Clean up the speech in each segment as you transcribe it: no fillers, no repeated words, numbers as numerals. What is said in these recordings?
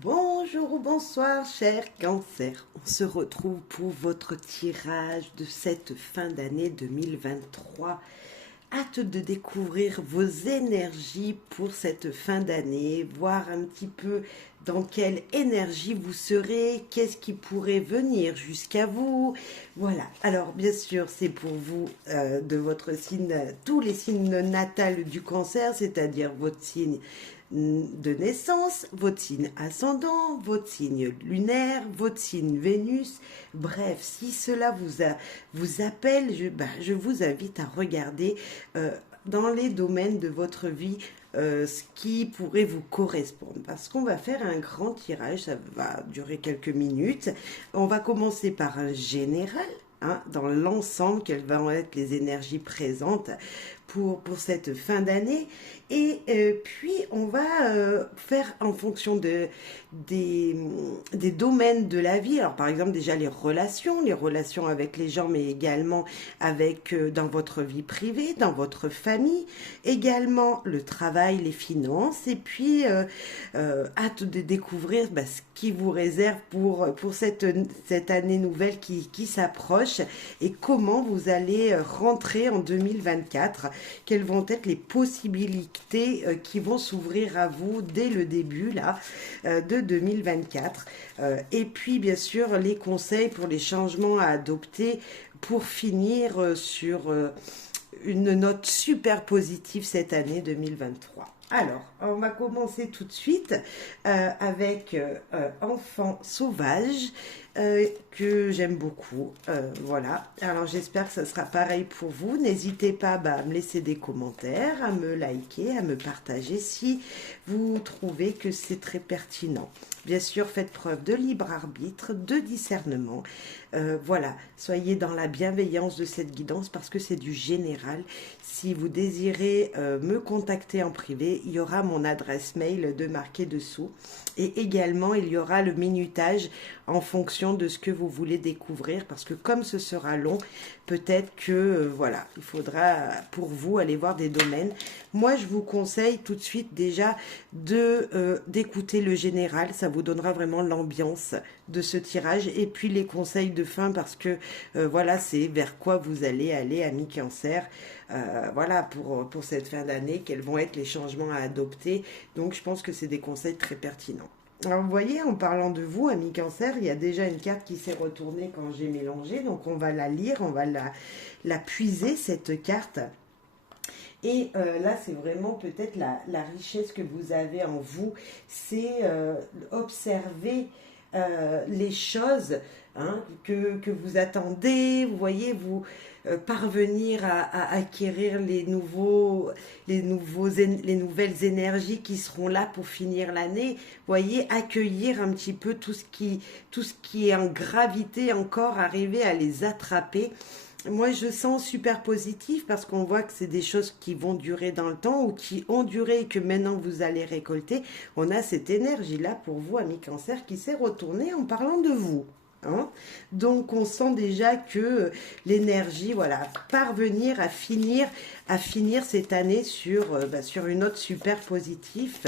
Bonjour ou bonsoir, cher Cancer. On se retrouve pour votre tirage de cette fin d'année 2023. Hâte de découvrir vos énergies pour cette fin d'année, voir un petit peu dans quelle énergie vous serez, qu'est-ce qui pourrait venir jusqu'à vous. Voilà, alors bien sûr c'est pour vous de votre signe, tous les signes natals du cancer, c'est-à-dire votre signe de naissance, votre signe ascendant, votre signe lunaire, votre signe Vénus. Bref, si cela vous appelle, je vous invite à regarder dans les domaines de votre vie ce qui pourrait vous correspondre. Parce qu'on va faire un grand tirage, ça va durer quelques minutes. On va commencer par un général. Hein, dans l'ensemble, quelles vont être les énergies présentes pour cette fin d'année. Et puis, on va faire en fonction des domaines de la vie. Alors, par exemple, déjà les relations avec les gens, mais également avec dans votre vie privée, dans votre famille. Également le travail, les finances. Et puis, hâte de découvrir ce qui vous réserve pour cette année nouvelle qui s'approche et comment vous allez rentrer en 2024. Quelles vont être les possibilités qui vont s'ouvrir à vous dès le début là, de 2024. Et puis bien sûr les conseils pour les changements à adopter pour finir sur une note super positive cette année 2023. Alors, on va commencer tout de suite avec Enfant sauvage que j'aime beaucoup. Voilà. Alors, j'espère que ça sera pareil pour vous. N'hésitez pas à me laisser des commentaires, à me liker, à me partager si vous trouvez que c'est très pertinent. Bien sûr, faites preuve de libre arbitre, de discernement. Voilà, soyez dans la bienveillance de cette guidance parce que c'est du général. Si vous désirez me contacter en privé, il y aura mon adresse mail de marquée dessous. Et également, il y aura le minutage en fonction de ce que vous voulez découvrir. Parce que comme ce sera long, peut-être que, voilà, il faudra pour vous aller voir des domaines. Moi, je vous conseille tout de suite déjà d'écouter le général. Ça vous donnera vraiment l'ambiance de ce tirage. Et puis les conseils de fin parce que, voilà, c'est vers quoi vous allez aller, amis cancer. Voilà, pour cette fin d'année, quels vont être les changements à adopter. Donc, je pense que c'est des conseils très pertinents. Alors, vous voyez, en parlant de vous, amis cancer, il y a déjà une carte qui s'est retournée quand j'ai mélangé. Donc, on va la lire, on va la puiser, cette carte. Et là, c'est vraiment peut-être la richesse que vous avez en vous. C'est observer les choses que vous attendez. Vous voyez, vous parvenir à acquérir les nouvelles énergies qui seront là pour finir l'année. Vous voyez, accueillir un petit peu tout ce qui est en gravité encore, arriver à les attraper. Moi, je sens super positif parce qu'on voit que c'est des choses qui vont durer dans le temps ou qui ont duré et que maintenant vous allez récolter. On a cette énergie-là pour vous, amis cancer, qui s'est retournée en parlant de vous. Hein. Donc, on sent déjà que l'énergie, voilà, parvenir à finir cette année sur une note super positive.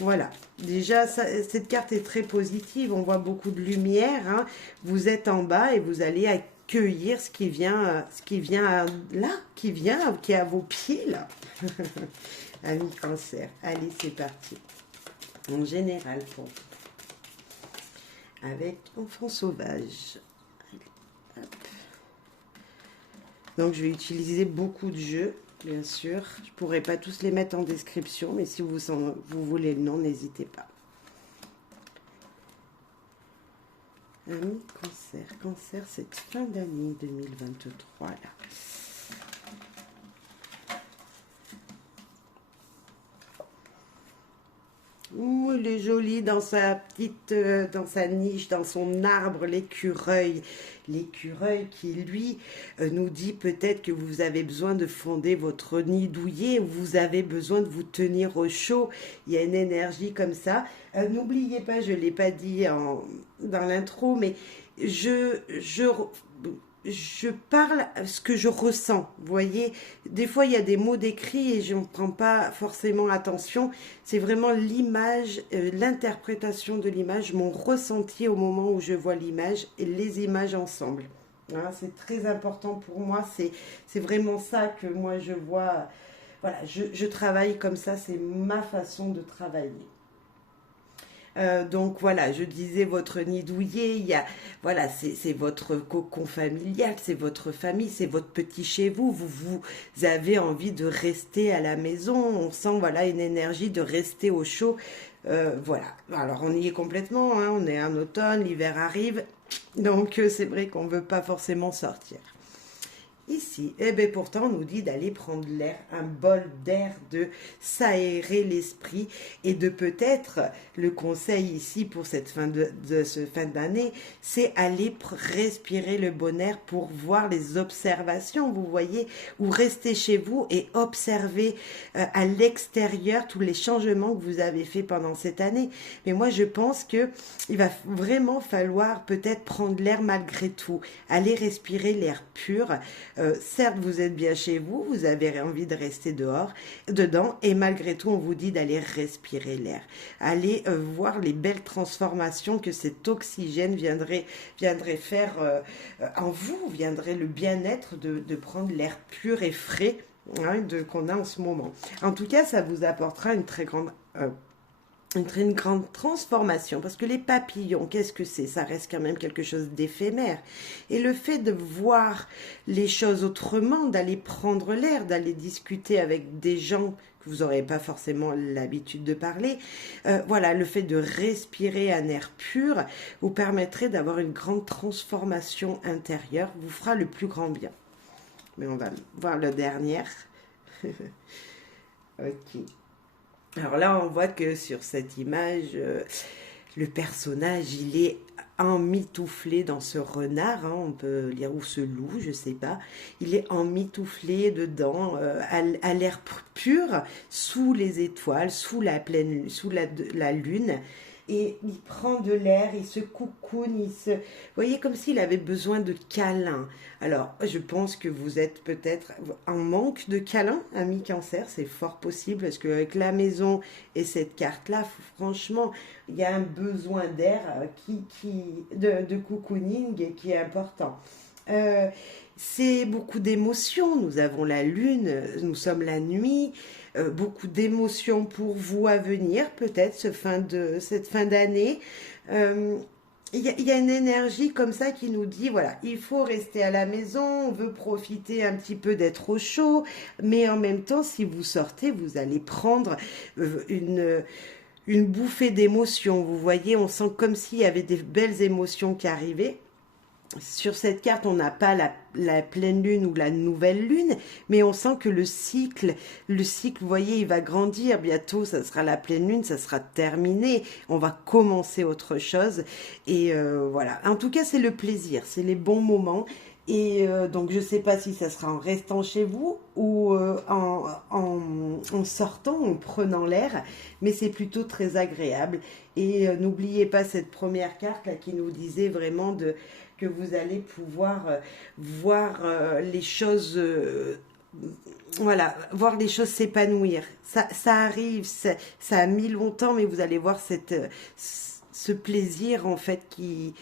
Voilà. Déjà, cette carte est très positive. On voit beaucoup de lumière. Hein. Vous êtes en bas et vous allez accueillir ce qui vient là, qui est à vos pieds là. Amis cancer, allez c'est parti. En général pour avec Enfant sauvage. Hop. Donc je vais utiliser beaucoup de jeux, bien sûr. Je pourrais pas tous les mettre en description, mais si vous voulez le nom, n'hésitez pas. Amis cancer, cette fin d'année 2023 là. Ouh, il est joli dans sa niche, dans son arbre, l'écureuil. L'écureuil qui, lui, nous dit peut-être que vous avez besoin de fonder votre nid douillet, ou vous avez besoin de vous tenir au chaud. Il y a une énergie comme ça. N'oubliez pas, je ne l'ai pas dit dans l'intro, mais je je parle ce que je ressens. Vous voyez, des fois il y a des mots décrits et je ne prends pas forcément attention. C'est vraiment l'image, l'interprétation de l'image, mon ressenti au moment où je vois l'image et les images ensemble. Hein, c'est très important pour moi. C'est vraiment ça que moi je vois. Voilà, je travaille comme ça. C'est ma façon de travailler. Donc voilà, je disais votre nid douillet, il y a, voilà, c'est votre cocon familial, c'est votre famille, c'est votre petit chez vous. Vous avez envie de rester à la maison. On sent voilà une énergie de rester au chaud. Voilà. Alors on y est complètement. Hein, on est en automne, l'hiver arrive, donc c'est vrai qu'on ne veut pas forcément sortir. Ici, eh bien pourtant, on nous dit d'aller prendre l'air, un bol d'air, de s'aérer l'esprit et de peut-être, le conseil ici pour cette de ce fin d'année, c'est aller respirer le bon air pour voir les observations, vous voyez, ou rester chez vous et observer à l'extérieur tous les changements que vous avez fait pendant cette année. Mais moi, je pense que il va vraiment falloir peut-être prendre l'air malgré tout, aller respirer l'air pur. Certes, vous êtes bien chez vous, vous avez envie de rester dehors, dedans, et malgré tout, on vous dit d'aller respirer l'air. Aller voir les belles transformations que cet oxygène viendrait faire en vous, viendrait le bien-être de prendre l'air pur et frais hein, qu'on a en ce moment. En tout cas, ça vous apportera une grande transformation, parce que les papillons, qu'est-ce que c'est? Ça reste quand même quelque chose d'éphémère. Et le fait de voir les choses autrement, d'aller prendre l'air, d'aller discuter avec des gens que vous n'aurez pas forcément l'habitude de parler, voilà, le fait de respirer un air pur vous permettrait d'avoir une grande transformation intérieure, vous fera le plus grand bien. Mais on va voir le dernier. Ok. Alors là, on voit que sur cette image, le personnage, il est emmitouflé dans ce renard, hein, on peut lire, ou ce loup, je sais pas. Il est emmitouflé dedans, à l'air pur, sous les étoiles, sous la pleine, sous la lune. Et il prend de l'air, il se coucoune, vous voyez, comme s'il avait besoin de câlins. Alors, je pense que vous êtes peut-être en manque de câlins, ami Cancer, c'est fort possible, parce qu'avec la maison et cette carte-là, franchement, il y a un besoin d'air de cocooning qui est important. Euh, c'est beaucoup d'émotions. Nous avons la lune, nous sommes la nuit, beaucoup d'émotions pour vous à venir, peut-être cette fin d'année. Euh, il y a une énergie comme ça qui nous dit, voilà, il faut rester à la maison, on veut profiter un petit peu d'être au chaud, mais en même temps, si vous sortez, vous allez prendre une bouffée d'émotions. Vous voyez, on sent comme s'il y avait des belles émotions qui arrivaient. Sur cette carte, on n'a pas la pleine lune ou la nouvelle lune, mais on sent que le cycle, vous voyez, il va grandir. Bientôt, ça sera la pleine lune, ça sera terminé. On va commencer autre chose. Et voilà. En tout cas, c'est le plaisir, c'est les bons moments. Et donc, je ne sais pas si ça sera en restant chez vous ou en sortant, en prenant l'air, mais c'est plutôt très agréable. Et n'oubliez pas cette première carte là qui nous disait vraiment que vous allez pouvoir voir les choses, voilà, voir les choses s'épanouir. Ça arrive, ça a mis longtemps, mais vous allez voir ce plaisir en fait qui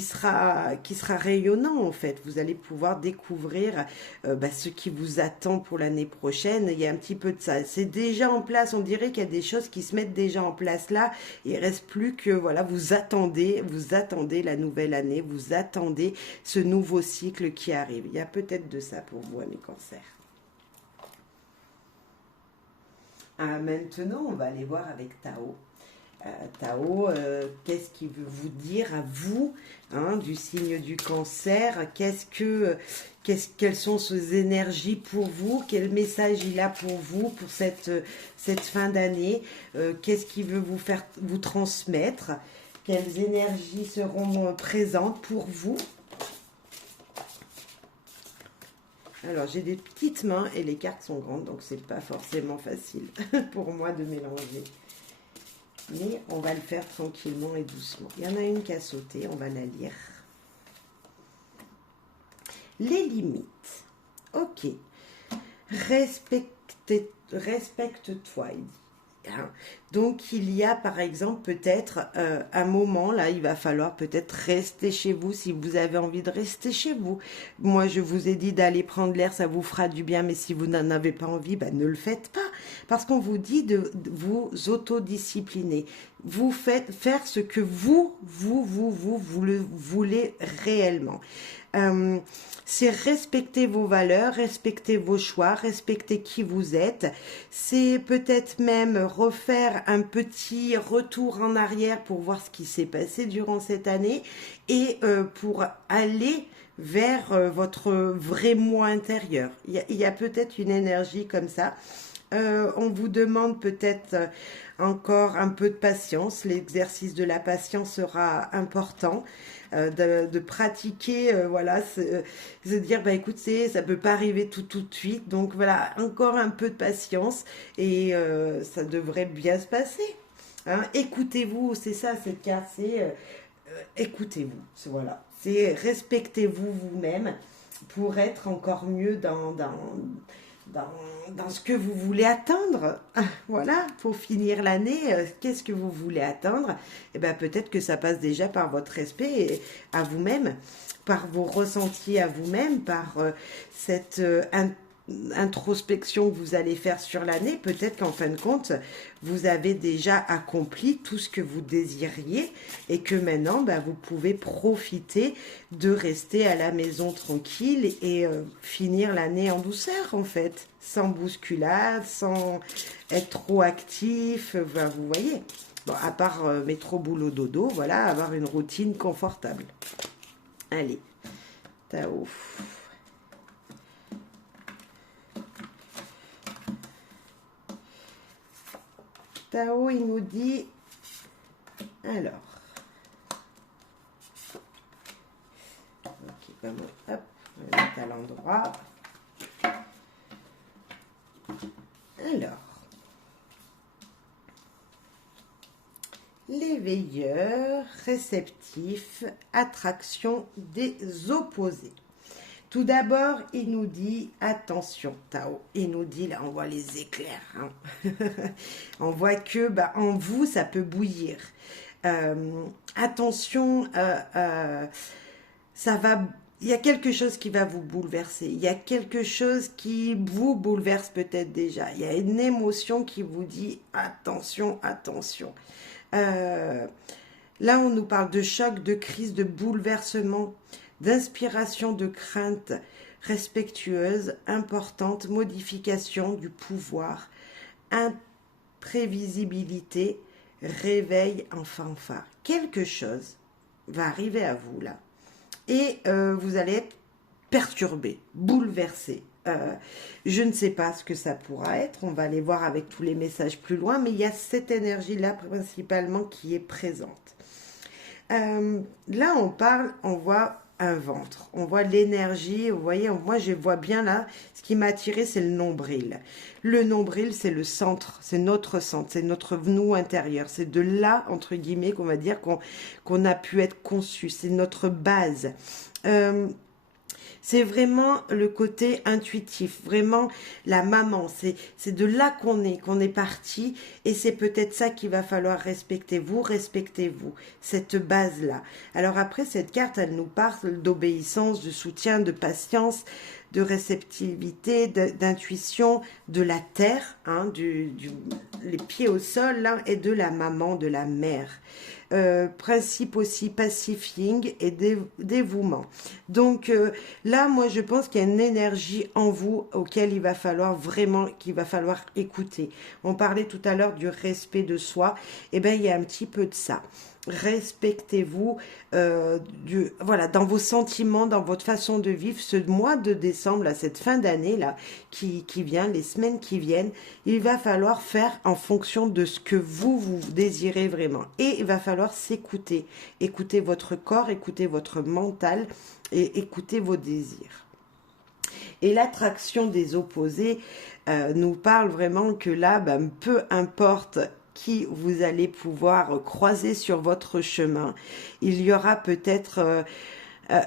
sera rayonnant en fait. Vous allez pouvoir découvrir ce qui vous attend pour l'année prochaine. Il y a un petit peu de ça. C'est déjà en place. On dirait qu'il y a des choses qui se mettent déjà en place là. Il reste plus que voilà, vous attendez la nouvelle année, vous attendez ce nouveau cycle qui arrive. Il y a peut-être de ça pour vous, mes cancers. Maintenant, on va aller voir avec Tao. Tao, qu'est-ce qu'il veut vous dire à vous hein, du signe du cancer? Quelles sont ces énergies pour vous? Quel message il a pour vous pour cette fin d'année? Qu'est-ce qu'il veut vous transmettre? Quelles énergies seront présentes pour vous? Alors, j'ai des petites mains et les cartes sont grandes, donc c'est pas forcément facile pour moi de mélanger. Mais on va le faire tranquillement et doucement. Il y en a une qui a sauté, on va la lire. Les limites. Ok. Respecte-toi, il dit, hein. Donc, il y a par exemple peut-être un moment, là, il va falloir peut-être rester chez vous si vous avez envie de rester chez vous. Moi, je vous ai dit d'aller prendre l'air, ça vous fera du bien, mais si vous n'en avez pas envie, ben, ne le faites pas. Parce qu'on vous dit de vous autodiscipliner. Vous faites faire ce que vous le voulez réellement. Euh, c'est respecter vos valeurs, respecter vos choix, respecter qui vous êtes. C'est peut-être même refaire un petit retour en arrière pour voir ce qui s'est passé durant cette année et pour aller vers votre vrai moi intérieur. Il y a peut-être une énergie comme ça. On vous demande peut-être encore un peu de patience. L'exercice de la patience sera important. De pratiquer, voilà, se dire, bah écoutez, ça peut pas arriver tout de suite. Donc voilà, encore un peu de patience et ça devrait bien se passer. Hein. Écoutez-vous, c'est ça cette carte, c'est écoutez-vous. Voilà, c'est respectez-vous vous-même pour être encore mieux dans ce que vous voulez atteindre. Voilà, pour finir l'année, qu'est-ce que vous voulez atteindre? Eh bien, peut-être que ça passe déjà par votre respect à vous-même, par vos ressentis à vous-même, par cette introspection que vous allez faire sur l'année. Peut-être qu'en fin de compte, vous avez déjà accompli tout ce que vous désiriez et que maintenant, bah, vous pouvez profiter de rester à la maison tranquille et finir l'année en douceur, en fait, sans bousculade, sans être trop actif. Bah, vous voyez, bon, à part métro, boulot, dodo, voilà, avoir une routine confortable. Allez, Tao. Tao, il nous dit, alors, ok, ben bon, hop, on va mettre à l'endroit. Alors, les veilleurs, réceptifs, attraction des opposés. Tout d'abord, il nous dit, attention, Tao, il nous dit, là, on voit les éclairs, hein. On voit que, bah, en vous, ça peut bouillir. Attention, ça va, il y a quelque chose qui va vous bouleverser, il y a quelque chose qui vous bouleverse peut-être déjà, il y a une émotion qui vous dit, attention, attention. Là, on nous parle de choc, de crise, de bouleversement, d'inspiration, de crainte respectueuse, importante, modification du pouvoir, imprévisibilité, réveil en fanfare. Quelque chose va arriver à vous là et vous allez être perturbé, bouleversé. Je ne sais pas ce que ça pourra être, on va aller voir avec tous les messages plus loin, mais il y a cette énergie-là principalement qui est présente. Là, on voit un ventre, on voit l'énergie, vous voyez, moi je vois bien là, ce qui m'a attiré, c'est le nombril. Le nombril, c'est le centre, c'est notre nous intérieur, c'est de là, entre guillemets, qu'on va dire qu'on a pu être conçu, c'est notre base. C'est vraiment le côté intuitif, vraiment la maman, c'est de là qu'on est parti et c'est peut-être ça qu'il va falloir respectez-vous, cette base-là. Alors après, cette carte, elle nous parle d'obéissance, de soutien, de patience, de réceptivité, d'intuition, de la terre, hein, les pieds au sol là, et de la maman, de la mère. Principe aussi pacifying et dévouement. Donc là, moi, je pense qu'il y a une énergie en vous auquel il va falloir vraiment, qu'il va falloir écouter. On parlait tout à l'heure du respect de soi. Eh bien, il y a un petit peu de ça. Respectez-vous voilà, dans vos sentiments, dans votre façon de vivre. Ce mois de décembre, là, cette fin d'année là, qui vient, les semaines qui viennent, il va falloir faire en fonction de ce que vous désirez vraiment. Et il va falloir s'écouter. Écoutez votre corps, écoutez votre mental et écoutez vos désirs. Et l'attraction des opposés nous parle vraiment que là, ben, peu importe qui vous allez pouvoir croiser sur votre chemin, il y aura peut-être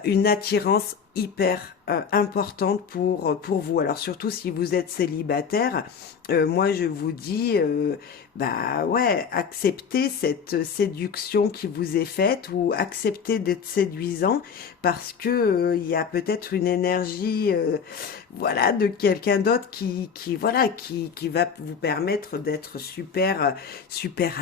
une attirance hyper importante pour vous. Alors surtout si vous êtes célibataire, moi je vous dis, bah ouais, acceptez cette séduction qui vous est faite ou acceptez d'être séduisant parce que il y a peut-être une énergie, voilà, de quelqu'un d'autre voilà, qui va vous permettre d'être super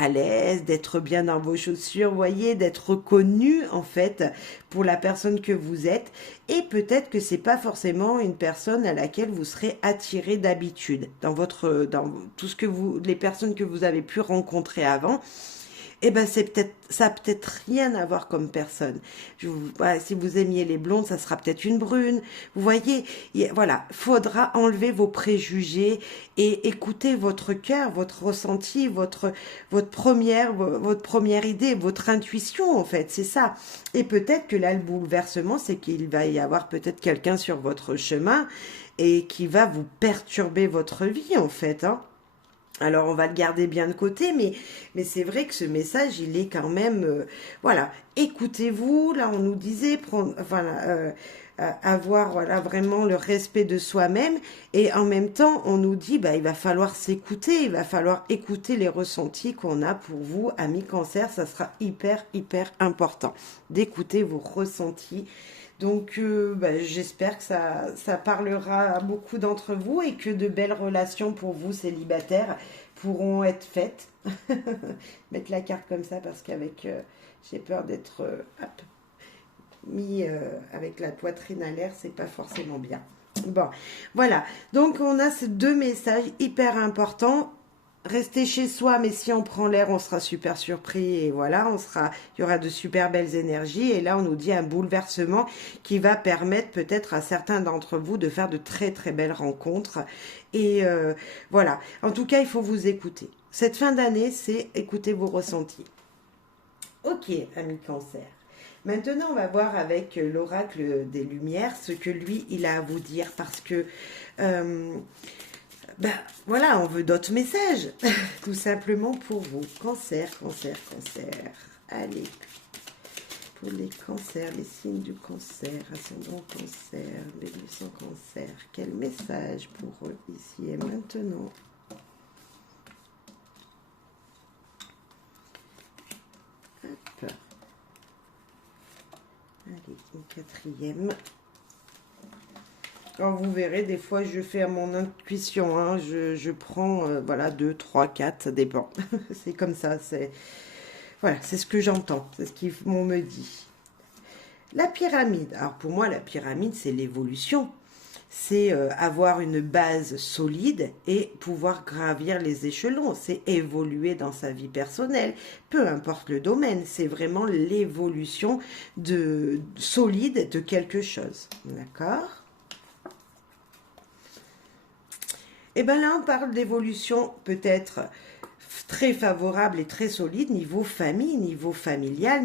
à l'aise, d'être bien dans vos chaussures, vous voyez, d'être reconnu en fait pour la personne que vous êtes. Et peut-être que c'est pas forcément une personne à laquelle vous serez attiré d'habitude dans tout ce que les personnes que vous avez pu rencontrer avant. Eh ben ça a peut-être rien à voir comme personne. Voilà, si vous aimiez les blondes, ça sera peut-être une brune. Vous voyez, voilà, faudra enlever vos préjugés et écouter votre cœur, votre ressenti, votre première idée, votre intuition en fait, c'est ça. Et peut-être que là le bouleversement, c'est qu'il va y avoir peut-être quelqu'un sur votre chemin et qui va vous perturber votre vie en fait, hein. Alors on va le garder bien de côté, mais c'est vrai que ce message, il est quand même, voilà, écoutez-vous, là on nous disait, voilà, avoir voilà, vraiment le respect de soi-même, et en même temps on nous dit, bah, il va falloir s'écouter, il va falloir écouter les ressentis qu'on a pour vous, amis cancer, ça sera hyper important d'écouter vos ressentis. Donc, bah, j'espère que ça parlera à beaucoup d'entre vous et que de belles relations pour vous, célibataires, pourront être faites. Mettre la carte comme ça parce qu'avec, j'ai peur d'être hop, mis avec la poitrine à l'air, c'est pas forcément bien. Bon, voilà. Donc, on a ces deux messages hyper importants. Rester chez soi, mais si on prend l'air, on sera super surpris et voilà, il y aura de super belles énergies. Et là, on nous dit un bouleversement qui va permettre peut-être à certains d'entre vous de faire de très belles rencontres. Et voilà. En tout cas, il faut vous écouter. Cette fin d'année, c'est écouter vos ressentis. Ok, amis cancer. Maintenant, on va voir avec l'oracle des Lumières ce que lui, il a à vous dire parce que ben voilà, on veut d'autres messages, tout simplement pour vous. Cancer. Allez, pour les cancers, les signes du cancer, ascendant cancer, Vénus en cancer. Quel message pour eux ici et maintenant? Hop. Allez, une quatrième. Alors vous verrez, des fois je fais à mon intuition, hein, je prends, voilà, 2, 3, 4, ça dépend. C'est comme ça, voilà, c'est ce que j'entends, c'est ce qu'ils m'ont me dit. La pyramide, alors pour moi la pyramide c'est l'évolution, c'est avoir une base solide et pouvoir gravir les échelons, c'est évoluer dans sa vie personnelle, peu importe le domaine, c'est vraiment l'évolution solide de quelque chose, d'accord ? Et bien là, on parle d'évolution peut-être très favorable et très solide niveau famille, niveau familial,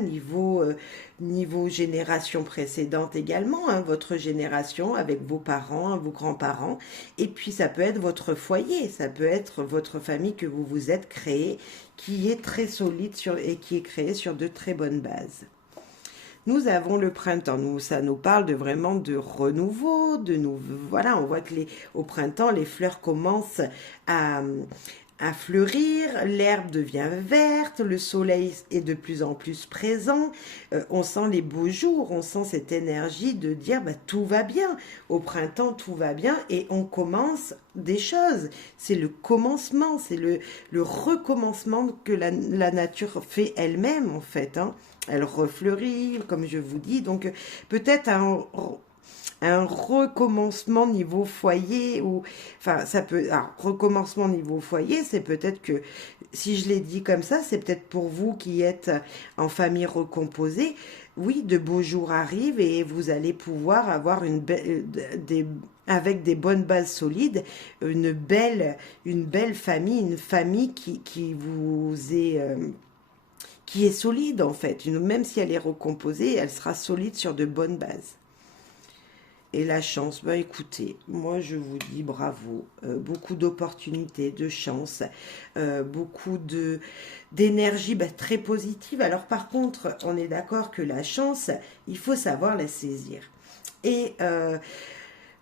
niveau génération précédente également, hein, votre génération avec vos parents, vos grands-parents. Et puis ça peut être votre foyer, ça peut être votre famille que vous vous êtes créée, qui est très solide et qui est créée sur de très bonnes bases. Nous avons le printemps, ça nous parle vraiment de renouveau, voilà, on voit que au printemps, les fleurs commencent à fleurir, l'herbe devient verte, le soleil est de plus en plus présent, on sent les beaux jours, on sent cette énergie de dire bah, tout va bien, au printemps tout va bien et on commence des choses, c'est le commencement, c'est le recommencement que la nature fait elle-même en fait, hein. Elle refleurit, comme je vous dis, donc peut-être un recommencement niveau foyer ou enfin ça peut recommencement niveau foyer, c'est peut-être que si je l'ai dit comme ça, c'est peut-être pour vous qui êtes en famille recomposée, oui, de beaux jours arrivent et vous allez pouvoir avoir avec des bonnes bases solides, une belle famille, une famille qui vous est qui est solide en fait, même si elle est recomposée, elle sera solide sur de bonnes bases. Et la chance, bah écoutez, moi je vous dis bravo, beaucoup d'opportunités, de chance, beaucoup d'énergie très positive. Alors par contre, on est d'accord que la chance, il faut savoir la saisir. Et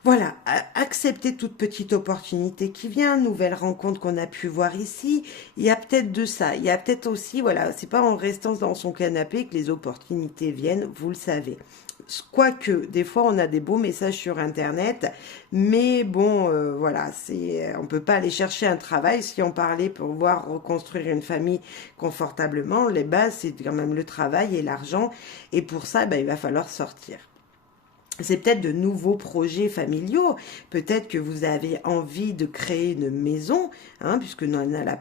voilà, accepter toute petite opportunité qui vient, nouvelle rencontre qu'on a pu voir ici. Il y a peut-être de ça. Il y a peut-être aussi, voilà, c'est pas en restant dans son canapé que les opportunités viennent, vous le savez. Quoique, des fois, on a des beaux messages sur Internet, mais bon, voilà, on peut pas aller chercher un travail. Si on parlait pour pouvoir reconstruire une famille confortablement, les bases, c'est quand même le travail et l'argent. Et pour ça, ben, il va falloir sortir. C'est peut-être de nouveaux projets familiaux. Peut-être que vous avez envie de créer une maison, hein, puisque nous on a la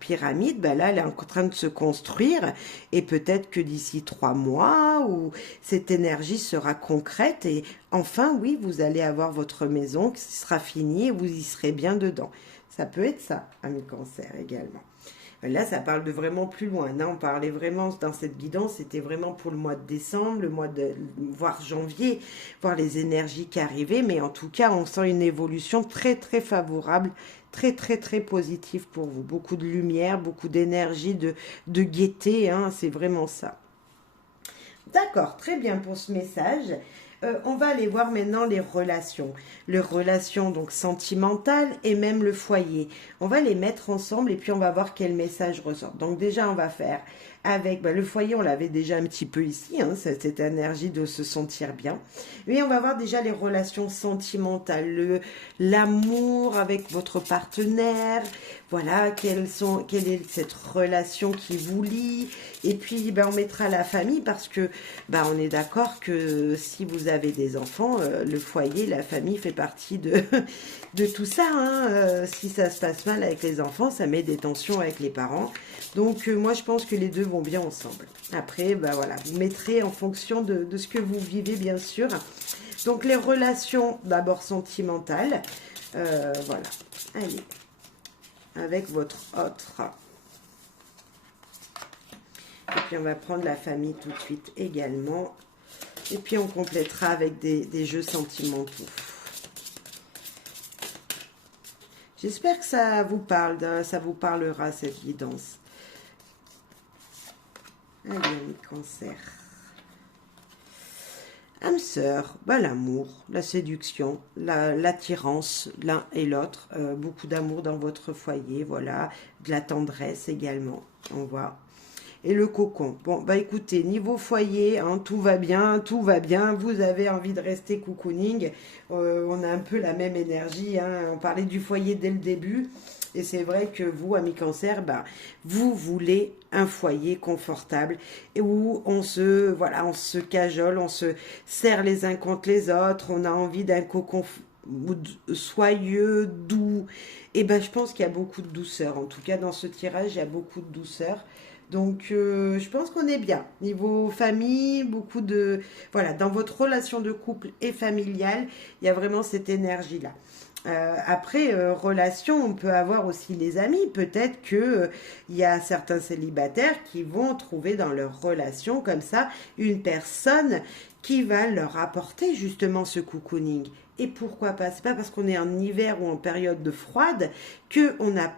pyramide, ben là, elle est en train de se construire. Et peut-être que d'ici 3 mois, où cette énergie sera concrète, et enfin, oui, vous allez avoir votre maison qui sera finie et vous y serez bien dedans. Ça peut être ça, ami cancer également. Là, ça parle de vraiment plus loin. Là, on parlait vraiment dans cette guidance, c'était vraiment pour le mois de décembre, le mois de voire janvier, voir les énergies qui arrivaient. Mais en tout cas, on sent une évolution très très favorable, très très très positive pour vous. Beaucoup de lumière, beaucoup d'énergie, de gaieté. Hein, c'est vraiment ça. D'accord, très bien pour ce message. On va aller voir maintenant les relations. Les relations donc sentimentales et même le foyer. On va les mettre ensemble et puis on va voir quel message ressort. Donc déjà, on va faire avec le foyer, on l'avait déjà un petit peu ici, hein, cette énergie de se sentir bien. Mais on va voir déjà les relations sentimentales, l'amour avec votre partenaire. Voilà, quelle est cette relation qui vous lie. Et puis, on mettra la famille parce que on est d'accord que si vous avez des enfants, le foyer, la famille fait partie de tout ça. Hein. Si ça se passe mal avec les enfants, ça met des tensions avec les parents. Donc, moi, je pense que les deux vont bien ensemble. Après, voilà, vous mettrez en fonction de ce que vous vivez, bien sûr. Donc, les relations, d'abord sentimentales. Voilà. Allez. Avec votre autre. Et puis on va prendre la famille tout de suite également. Et puis on complétera avec des jeux sentimentaux. J'espère que ça vous parle, ça vous parlera cette guidance. Allez, cancer. Âme sœur, l'amour, la séduction, l'attirance l'un et l'autre, beaucoup d'amour dans votre foyer, voilà, de la tendresse également, on voit. Et le cocon. Bon, écoutez, niveau foyer, hein, tout va bien, vous avez envie de rester cocooning, on a un peu la même énergie, hein, on parlait du foyer dès le début, et c'est vrai que vous, amis cancer, vous voulez un foyer confortable et où on se cajole, on se serre les uns contre les autres, on a envie d'un cocon soyeux, doux. Et je pense qu'il y a beaucoup de douceur. En tout cas, dans ce tirage, il y a beaucoup de douceur. Donc, je pense qu'on est bien. Niveau famille, beaucoup de... Voilà, dans votre relation de couple et familiale, il y a vraiment cette énergie-là. Après, relation, on peut avoir aussi les amis. Peut-être que il y a certains célibataires qui vont trouver dans leur relation comme ça une personne qui va leur apporter justement ce cocooning. Et pourquoi pas? C'est pas parce qu'on est en hiver ou en période de froide que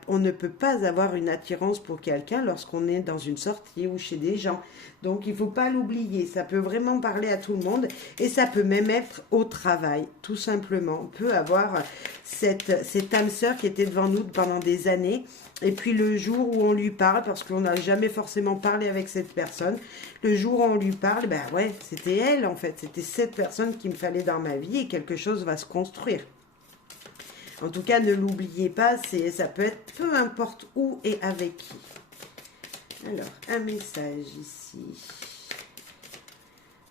on ne peut pas avoir une attirance pour quelqu'un lorsqu'on est dans une sortie ou chez des gens. Donc il faut pas l'oublier. Ça peut vraiment parler à tout le monde et ça peut même être au travail, tout simplement. On peut avoir cette âme sœur qui était devant nous pendant des années. Et puis le jour où on lui parle, parce qu'on n'a jamais forcément parlé avec cette personne, le jour où on lui parle, ouais, c'était elle en fait, c'était cette personne qu'il me fallait dans ma vie et quelque chose va se construire. En tout cas, ne l'oubliez pas, ça peut être peu importe où et avec qui. Alors, un message ici,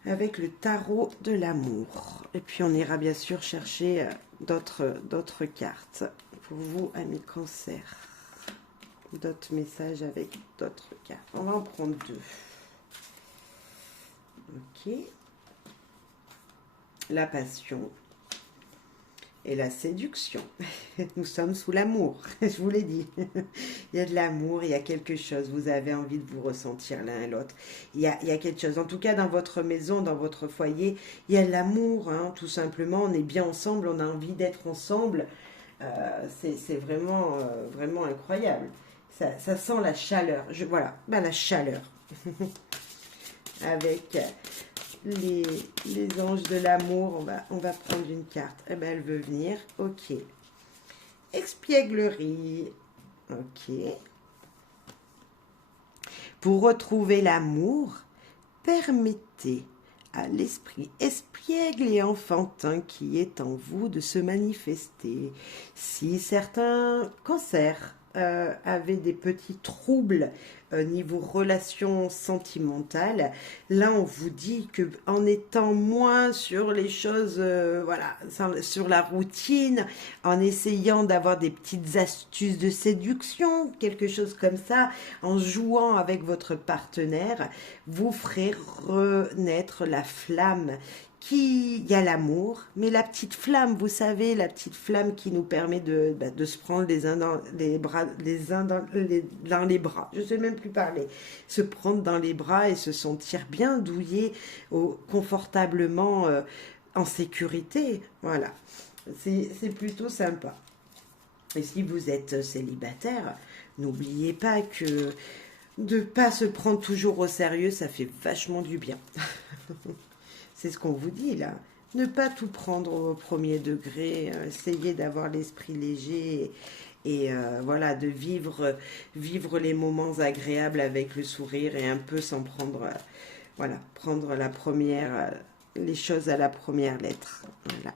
avec le tarot de l'amour. Et puis on ira bien sûr chercher d'autres cartes pour vous, amis cancer. D'autres messages avec d'autres cartes. On va en prendre 2. Ok. La passion et la séduction. Nous sommes sous l'amour, je vous l'ai dit. Il y a de l'amour, il y a quelque chose. Vous avez envie de vous ressentir l'un et l'autre. Il y a quelque chose. En tout cas, dans votre maison, dans votre foyer, il y a l'amour, hein, tout simplement. On est bien ensemble, on a envie d'être ensemble. C'est vraiment, vraiment incroyable. Ça sent la chaleur. Voilà, la chaleur. Avec les, les anges de l'amour, on va prendre une carte. Eh ben, elle veut venir. Ok. Espièglerie. Ok. Pour retrouver l'amour, permettez à l'esprit espiègle et enfantin qui est en vous de se manifester. Si certains cancers avaient des petits troubles niveau relations sentimentales, là on vous dit que en étant moins sur les choses, voilà, sur la routine, en essayant d'avoir des petites astuces de séduction, quelque chose comme ça, en jouant avec votre partenaire, vous ferez renaître la flamme. Il y a l'amour, mais la petite flamme, vous savez, la petite flamme qui nous permet de se prendre les uns dans les bras, dans les bras. Je ne sais même plus parler. Se prendre dans les bras et se sentir bien douillé, confortablement en sécurité. Voilà, c'est plutôt sympa. Et si vous êtes célibataire, n'oubliez pas que de ne pas se prendre toujours au sérieux, ça fait vachement du bien. C'est ce qu'on vous dit là. Ne pas tout prendre au premier degré, essayer d'avoir l'esprit léger et voilà, de vivre les moments agréables avec le sourire et un peu s'en prendre, voilà, prendre la première, les choses à la première lettre. Voilà.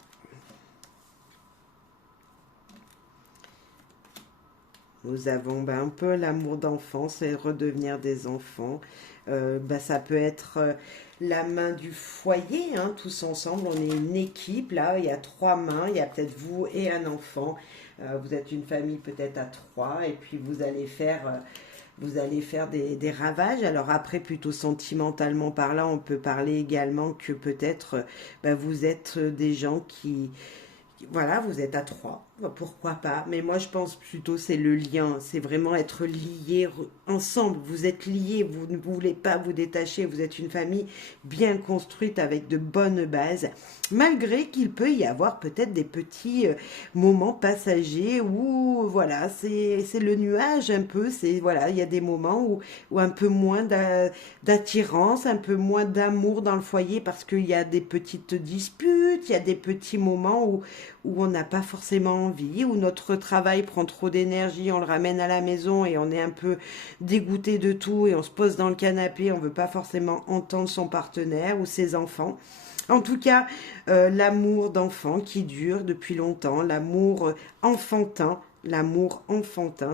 Nous avons un peu l'amour d'enfance et redevenir des enfants. Ça peut être la main du foyer, hein, tous ensemble. On est une équipe, là, il y a 3 mains, il y a peut-être vous et un enfant. Vous êtes une famille peut-être à 3 et puis vous allez faire des ravages. Alors après, plutôt sentimentalement parlant, on peut parler également que peut-être vous êtes des gens qui... Voilà, vous êtes à 3, pourquoi pas. Mais moi, je pense plutôt c'est le lien, c'est vraiment être liés ensemble. Vous êtes liés, vous ne voulez pas vous détacher, vous êtes une famille bien construite avec de bonnes bases, malgré qu'il peut y avoir peut-être des petits moments passagers où, voilà, c'est le nuage un peu, voilà, il y a des moments où un peu moins d'attirance, un peu moins d'amour dans le foyer parce qu'il y a des petites disputes, il y a des petits moments où on n'a pas forcément envie, où notre travail prend trop d'énergie, on le ramène à la maison et on est un peu dégoûté de tout et on se pose dans le canapé, on ne veut pas forcément entendre son partenaire ou ses enfants. En tout cas, l'amour d'enfant qui dure depuis longtemps, l'amour enfantin,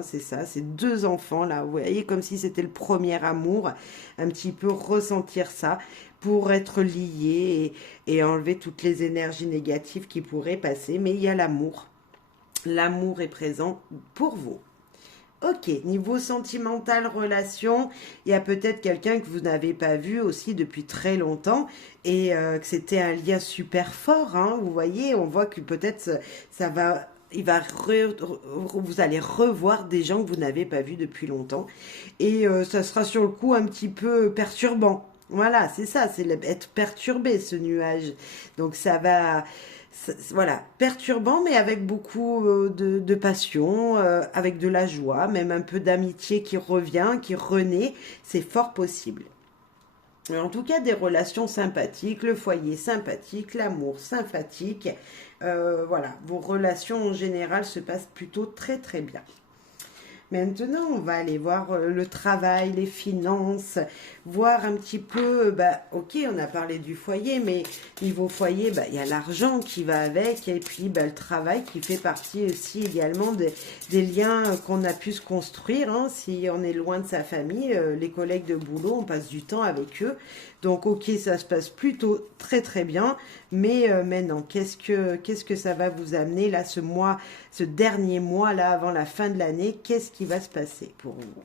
c'est ça, c'est 2 enfants là, vous voyez, comme si c'était le premier amour, un petit peu ressentir ça pour être lié et enlever toutes les énergies négatives qui pourraient passer, mais il y a l'amour. L'amour est présent pour vous. Ok, niveau sentimental, relation, il y a peut-être quelqu'un que vous n'avez pas vu aussi depuis très longtemps et que c'était un lien super fort, hein, vous voyez, on voit que peut-être ça va... vous allez revoir des gens que vous n'avez pas vus depuis longtemps et ça sera sur le coup un petit peu perturbant. Voilà, c'est ça, c'est être perturbé ce nuage. Donc ça va, voilà, perturbant, mais avec beaucoup de passion, avec de la joie, même un peu d'amitié qui revient, qui renaît, c'est fort possible. En tout cas, des relations sympathiques, le foyer sympathique, l'amour sympathique. Voilà, vos relations en général se passent plutôt très très bien. Maintenant, on va aller voir le travail, les finances, voir un petit peu, ok, on a parlé du foyer, mais niveau foyer, il y a l'argent qui va avec, et puis le travail qui fait partie aussi également des liens qu'on a pu se construire, hein. Si on est loin de sa famille, les collègues de boulot, on passe du temps avec eux. Donc, ok, ça se passe plutôt très très bien, mais maintenant, qu'est-ce que ça va vous amener là, ce dernier mois là, avant la fin de l'année, qu'est-ce qui va se passer pour vous?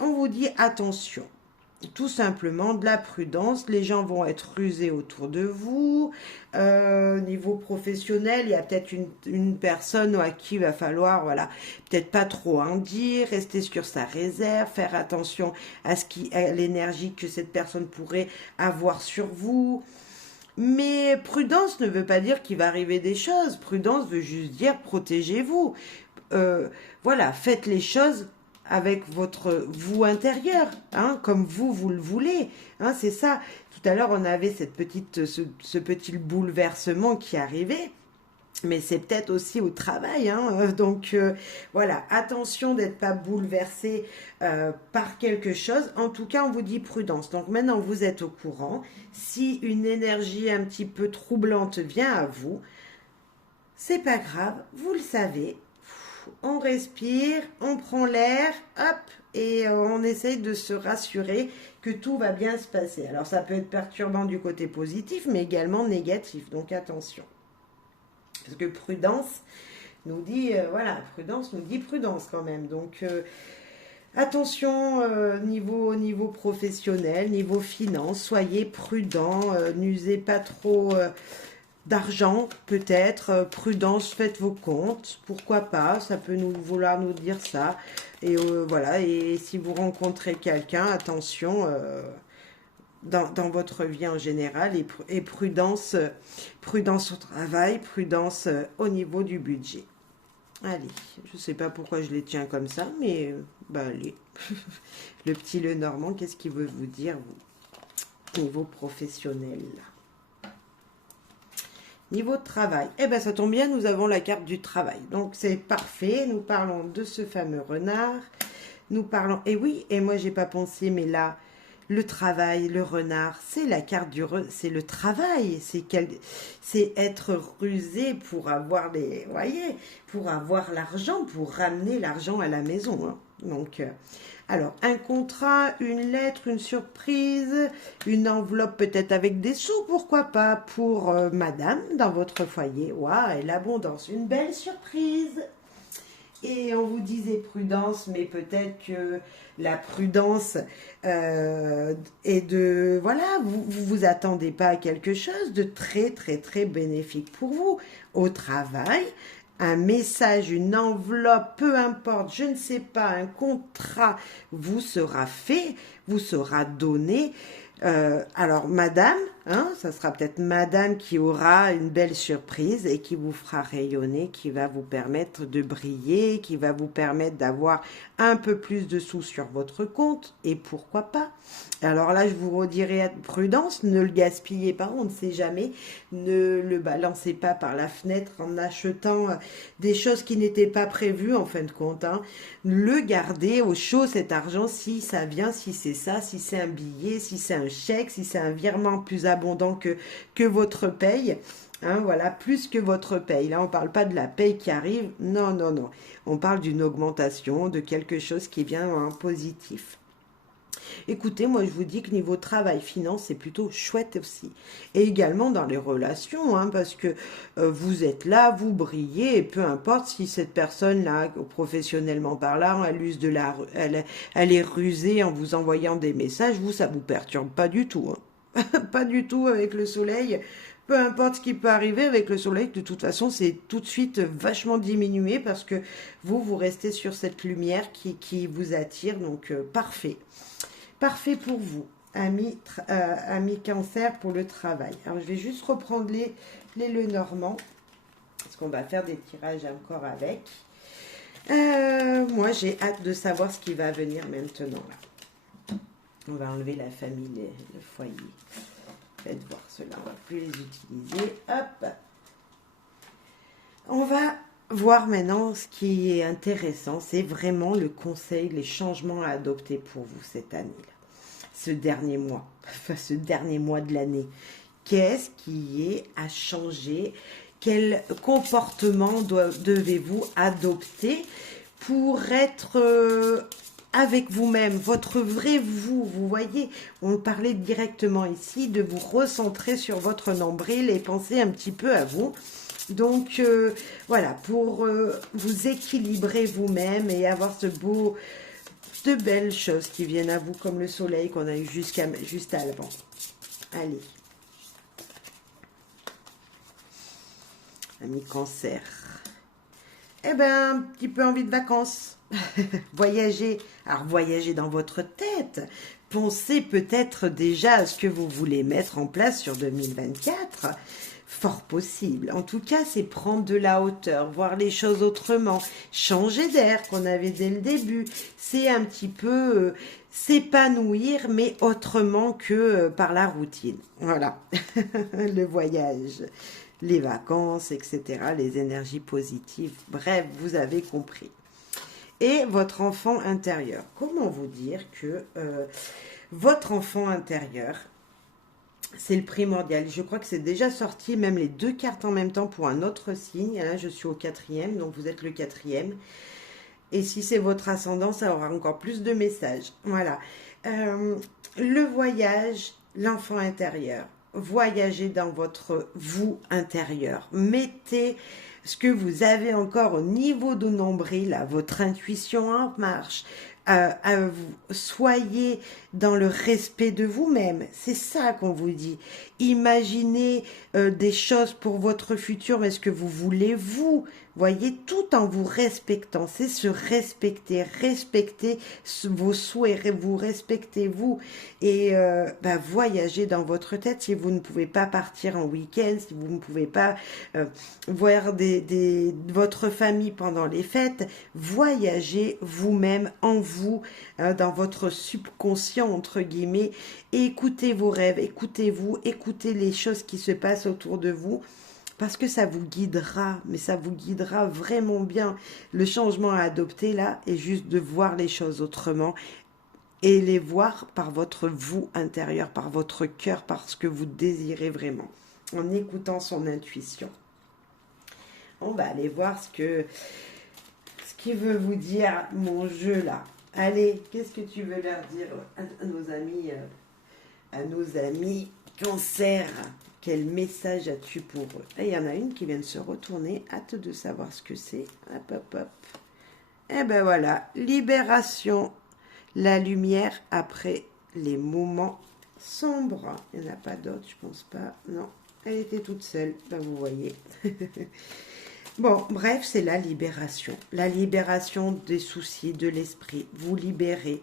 On vous dit attention, tout simplement de la prudence, les gens vont être rusés autour de vous. Niveau professionnel, il y a peut-être une personne à qui il va falloir, voilà, peut-être pas trop en dire, rester sur sa réserve, faire attention à l'énergie que cette personne pourrait avoir sur vous. Mais prudence ne veut pas dire qu'il va arriver des choses. Prudence veut juste dire protégez-vous. Voilà, faites les choses avec votre vous intérieur, hein, comme vous le voulez. Hein, c'est ça. Tout à l'heure, on avait ce petit bouleversement qui arrivait. Mais c'est peut-être aussi au travail, hein. Donc voilà, attention d'être pas bouleversé par quelque chose. En tout cas, on vous dit prudence. Donc maintenant, vous êtes au courant. Si une énergie un petit peu troublante vient à vous, c'est pas grave, vous le savez. On respire, on prend l'air, hop, et on essaye de se rassurer que tout va bien se passer. Alors ça peut être perturbant du côté positif, mais également négatif. Donc attention. Parce que prudence nous dit, voilà, prudence nous dit prudence quand même. Donc, attention niveau professionnel, niveau finance, soyez prudent, n'usez pas trop d'argent peut-être, prudence, faites vos comptes, pourquoi pas, ça peut vouloir nous dire ça. Et voilà, et si vous rencontrez quelqu'un, attention... dans votre vie en général et prudence, prudence au travail, prudence au niveau du budget. Allez, je ne sais pas pourquoi je les tiens comme ça, mais bah allez. Le petit Lenormand, qu'est-ce qu'il veut vous dire, vous, niveau professionnel? Niveau de travail, eh ben ça tombe bien, nous avons la carte du travail. Donc c'est parfait, nous parlons de ce fameux renard. Nous parlons, et oui, et moi j'ai pas pensé, mais là, le travail, le renard, c'est la carte c'est le travail, c'est être rusé pour avoir voyez, pour avoir l'argent, pour ramener l'argent à la maison. Hein. Donc, alors, un contrat, une lettre, une surprise, une enveloppe peut-être avec des sous, pourquoi pas, pour madame dans votre foyer. Waouh, et l'abondance, une belle surprise. Et on vous disait prudence, mais peut-être que la prudence est de... Voilà, vous attendez pas à quelque chose de très, très, très bénéfique pour vous. Au travail, un message, une enveloppe, peu importe, je ne sais pas, un contrat vous sera fait, vous sera donné. Alors, madame, hein, ça sera peut-être madame qui aura une belle surprise et qui vous fera rayonner, qui va vous permettre de briller, qui va vous permettre d'avoir un peu plus de sous sur votre compte, et pourquoi pas. Alors là, je vous redirai prudence, ne le gaspillez pas, on ne sait jamais, ne le balancez pas par la fenêtre en achetant des choses qui n'étaient pas prévues en fin de compte. Hein. Le gardez au chaud cet argent si ça vient, si c'est ça, si c'est un billet, si c'est un chèque, si c'est un virement plus abondant que votre paye. Hein, voilà, plus que votre paye. Là, on ne parle pas de la paye qui arrive. Non, non, non. On parle d'une augmentation, de quelque chose qui vient en positif. Écoutez, moi je vous dis que niveau travail, finance, c'est plutôt chouette aussi. Et également dans les relations, hein, parce que vous êtes là, vous brillez, et peu importe si cette personne-là, professionnellement parlant, elle est rusée en vous envoyant des messages, vous, ça vous perturbe pas du tout. Hein. Pas du tout avec le soleil. Peu importe ce qui peut arriver avec le soleil, de toute façon, c'est tout de suite vachement diminué parce que vous restez sur cette lumière qui vous attire, donc parfait. Parfait pour vous, amis cancer pour le travail. Alors, je vais juste reprendre les Lenormand, parce qu'on va faire des tirages encore avec. Moi, j'ai hâte de savoir ce qui va venir maintenant. Là. On va enlever la famille, le foyer. Faites voir cela, on ne va plus les utiliser. Hop. On va voir maintenant ce qui est intéressant, c'est vraiment le conseil, les changements à adopter pour vous cette année-là. Ce dernier mois, enfin ce dernier mois de l'année. Qu'est-ce qui est à changer? Quel comportement devez-vous adopter pour être avec vous-même, votre vrai vous? Vous voyez, on parlait directement ici de vous recentrer sur votre nombril et penser un petit peu à vous. Donc, voilà, pour vous équilibrer vous-même et avoir de belles choses qui viennent à vous, comme le soleil qu'on a eu juste avant. Allez. Ami cancer. Eh ben, un petit peu envie de vacances. Voyager. Alors, voyager dans votre tête. Pensez peut-être déjà à ce que vous voulez mettre en place sur 2024. fort possible. En tout cas, c'est prendre de la hauteur, voir les choses autrement, changer d'air qu'on avait dès le début. C'est un petit peu s'épanouir, mais autrement que par la routine. Voilà, le voyage, les vacances, etc., les énergies positives. Bref, vous avez compris. Et votre enfant intérieur. Comment vous dire que votre enfant intérieur, c'est le primordial. Je crois que c'est déjà sorti, même les deux cartes en même temps pour un autre signe. Là, je suis au 4e, donc vous êtes le 4e. Et si c'est votre ascendant, ça aura encore plus de messages. Voilà. Le voyage, l'enfant intérieur. Voyagez dans votre vous intérieur. Mettez ce que vous avez encore au niveau de nombril, là, votre intuition en marche. Soyez dans le respect de vous-même. C'est ça qu'on vous dit. Imaginez des choses pour votre futur, mais ce que vous voulez, vous. Voyez, tout en vous respectant. C'est se respecter. Respecter vos souhaits. Vous respectez vous. Et voyagez dans votre tête. Si vous ne pouvez pas partir en week-end, si vous ne pouvez pas voir votre famille pendant les fêtes, voyagez vous-même en vous, dans votre subconscient, entre guillemets, et écoutez vos rêves, écoutez-vous, écoutez les choses qui se passent autour de vous, parce que ça vous guidera, mais ça vous guidera vraiment bien. Le changement à adopter là est juste de voir les choses autrement et les voir par votre vous intérieur, par votre cœur, par ce que vous désirez vraiment, en écoutant son intuition. On va aller voir ce qu'il veut vous dire, mon jeu là. Allez, qu'est-ce que tu veux leur dire à nos amis Cancer? Quel message as-tu pour eux? Et il y en a une qui vient de se retourner. Hâte de savoir ce que c'est. Hop, hop, hop. Et ben voilà, libération, la lumière après les moments sombres. Il n'y en a pas d'autres, je pense pas. Non, elle était toute seule, ben vous voyez. Bon, bref, c'est la libération des soucis, de l'esprit. Vous libérez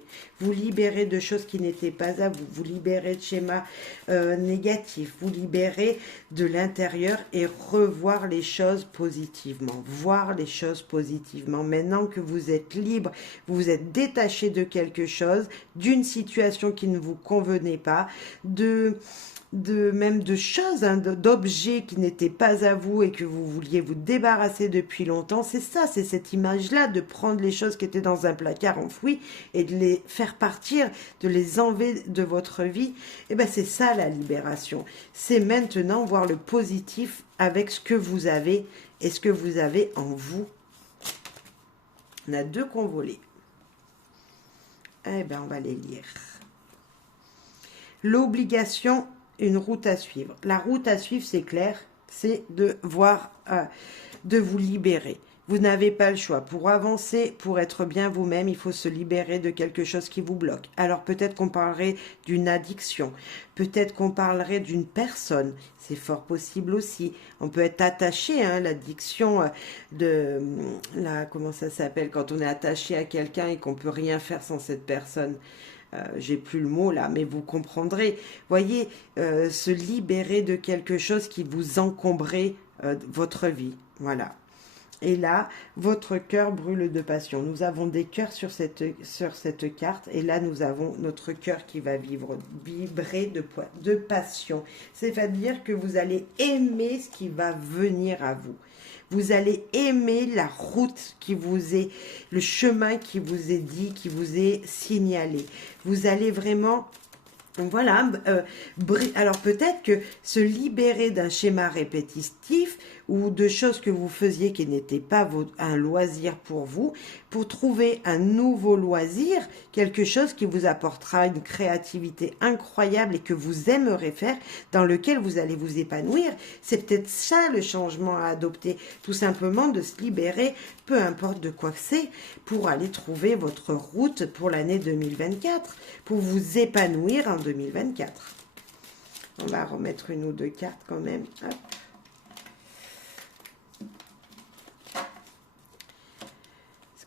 de choses qui n'étaient pas à vous, vous libérez de schémas négatifs, vous libérez de l'intérieur et revoir les choses positivement, voir les choses positivement. Maintenant que vous êtes libre, vous êtes détaché de quelque chose, d'une situation qui ne vous convenait pas, même de choses, hein, d'objets qui n'étaient pas à vous et que vous vouliez vous débarrasser depuis longtemps. C'est ça, c'est cette image-là de prendre les choses qui étaient dans un placard enfoui et de les faire partir, de les enlever de votre vie. Et ben c'est ça la libération. C'est maintenant voir le positif avec ce que vous avez et ce que vous avez en vous. On a deux convolés. Eh ben on va les lire. L'obligation, une route à suivre. La route à suivre, c'est clair, c'est de voir, de vous libérer. Vous n'avez pas le choix. Pour avancer, pour être bien vous-même, il faut se libérer de quelque chose qui vous bloque. Alors peut-être qu'on parlerait d'une addiction, peut-être qu'on parlerait d'une personne, c'est fort possible aussi. On peut être attaché, hein, l'addiction comment ça s'appelle, quand on est attaché à quelqu'un et qu'on peut rien faire sans cette personne. J'ai plus le mot là, mais vous comprendrez. Voyez, se libérer de quelque chose qui vous encombrait votre vie. Voilà. Et là, votre cœur brûle de passion. Nous avons des cœurs sur cette carte. Et là, nous avons notre cœur qui va vibrer de passion. C'est-à-dire que vous allez aimer ce qui va venir à vous. Vous allez aimer la route qui vous est, le chemin qui vous est dit, qui vous est signalé. Vous allez vraiment, voilà, alors peut-être que se libérer d'un schéma répétitif ou de choses que vous faisiez qui n'étaient pas un loisir pour vous, pour trouver un nouveau loisir, quelque chose qui vous apportera une créativité incroyable et que vous aimerez faire, dans lequel vous allez vous épanouir. C'est peut-être ça le changement à adopter, tout simplement de se libérer, peu importe de quoi que c'est, pour aller trouver votre route pour l'année 2024, pour vous épanouir en 2024. On va remettre une ou deux cartes quand même. Hop.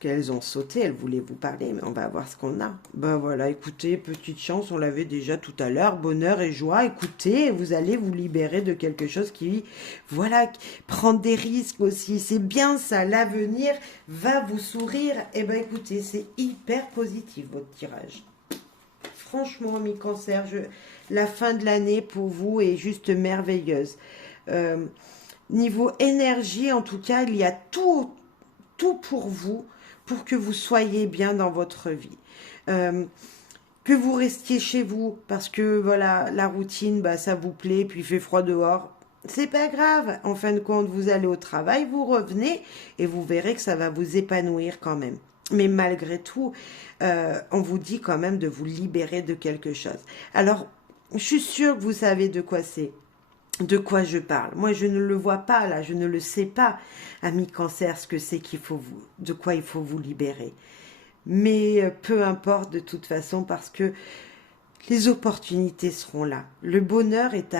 qu'elles ont sauté, elles voulaient vous parler, mais on va voir ce qu'on a. Ben voilà, écoutez, petite chance, on l'avait déjà tout à l'heure, bonheur et joie, écoutez, vous allez vous libérer de quelque chose qui, voilà, prendre des risques aussi, c'est bien ça, l'avenir va vous sourire, et ben écoutez, c'est hyper positif votre tirage. Franchement, mes cancers, la fin de l'année pour vous est juste merveilleuse. Niveau énergie, en tout cas, il y a tout pour vous, pour que vous soyez bien dans votre vie. Que vous restiez chez vous, parce que voilà, la routine, bah, ça vous plaît, puis il fait froid dehors. C'est pas grave. En fin de compte, vous allez au travail, vous revenez, et vous verrez que ça va vous épanouir quand même. Mais malgré tout, on vous dit quand même de vous libérer de quelque chose. Alors, je suis sûre que vous savez de quoi c'est. De quoi je parle. Moi, je ne le vois pas là, je ne le sais pas, ami cancer, ce que c'est de quoi il faut vous libérer. Mais peu importe de toute façon, parce que les opportunités seront là. Le bonheur est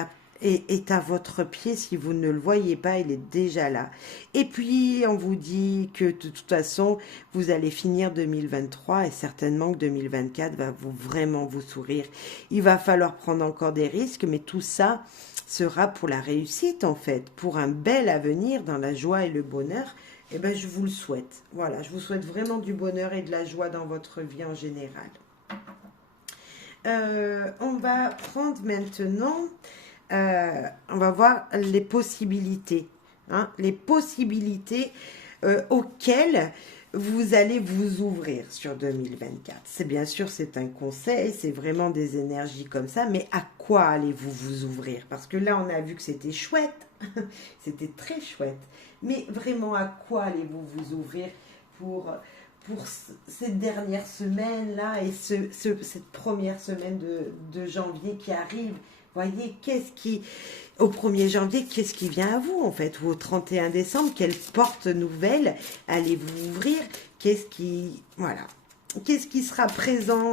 à votre pied. Si vous ne le voyez pas, il est déjà là. Et puis, on vous dit que de toute façon, vous allez finir 2023 et certainement que 2024 va vraiment vous sourire. Il va falloir prendre encore des risques, mais tout ça sera pour la réussite en fait, pour un bel avenir dans la joie et le bonheur. Eh ben, je vous le souhaite. Voilà, je vous souhaite vraiment du bonheur et de la joie dans votre vie en général. On va prendre maintenant, on va voir les possibilités, hein, les possibilités auxquelles vous allez vous ouvrir sur 2024. C'est bien sûr, c'est un conseil, c'est vraiment des énergies comme ça, mais à quoi allez-vous vous ouvrir? Parce que là, on a vu que c'était chouette, c'était très chouette, mais vraiment, à quoi allez-vous vous ouvrir pour ces dernières semaines-là et cette première semaine de janvier qui arrive? Voyez, au 1er janvier, qu'est-ce qui vient à vous, en fait? Ou au 31 décembre, quelle porte nouvelle allez-vous ouvrir? Qu'est-ce qui sera présent,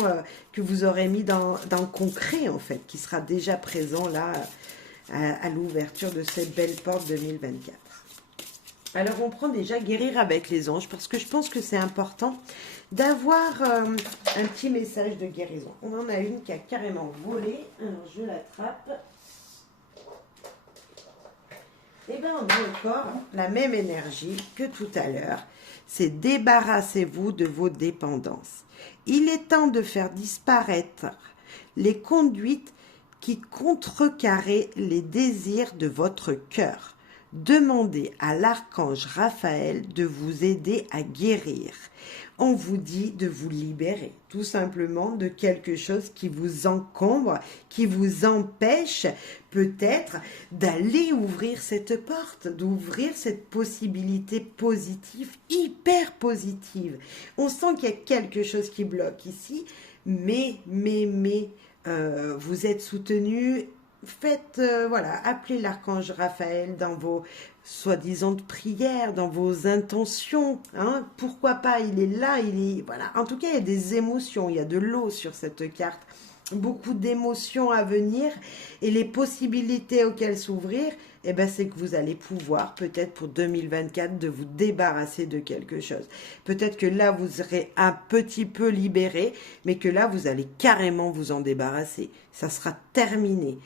que vous aurez mis dans le concret, en fait, qui sera déjà présent, là, à l'ouverture de cette belle porte 2024? Alors, on prend déjà guérir avec les anges, parce que je pense que c'est important d'avoir un petit message de guérison. On en a une qui a carrément volé. Alors, je l'attrape. Et bien, on a encore la même énergie que tout à l'heure. C'est débarrassez-vous de vos dépendances. Il est temps de faire disparaître les conduites qui contrecarrent les désirs de votre cœur. Demandez à l'archange Raphaël de vous aider à guérir. On vous dit de vous libérer, tout simplement, de quelque chose qui vous encombre, qui vous empêche peut-être d'aller ouvrir cette porte, d'ouvrir cette possibilité positive, hyper positive. On sent qu'il y a quelque chose qui bloque ici, mais, vous êtes soutenu. Faites, appelez l'archange Raphaël dans vos soi-disant prières, dans vos intentions, hein. Pourquoi pas, il est là, voilà. En tout cas, il y a des émotions, il y a de l'eau sur cette carte, beaucoup d'émotions à venir, et les possibilités auxquelles s'ouvrir, eh ben, c'est que vous allez pouvoir, peut-être pour 2024, de vous débarrasser de quelque chose. Peut-être que là, vous serez un petit peu libéré, mais que là, vous allez carrément vous en débarrasser. Ça sera terminé.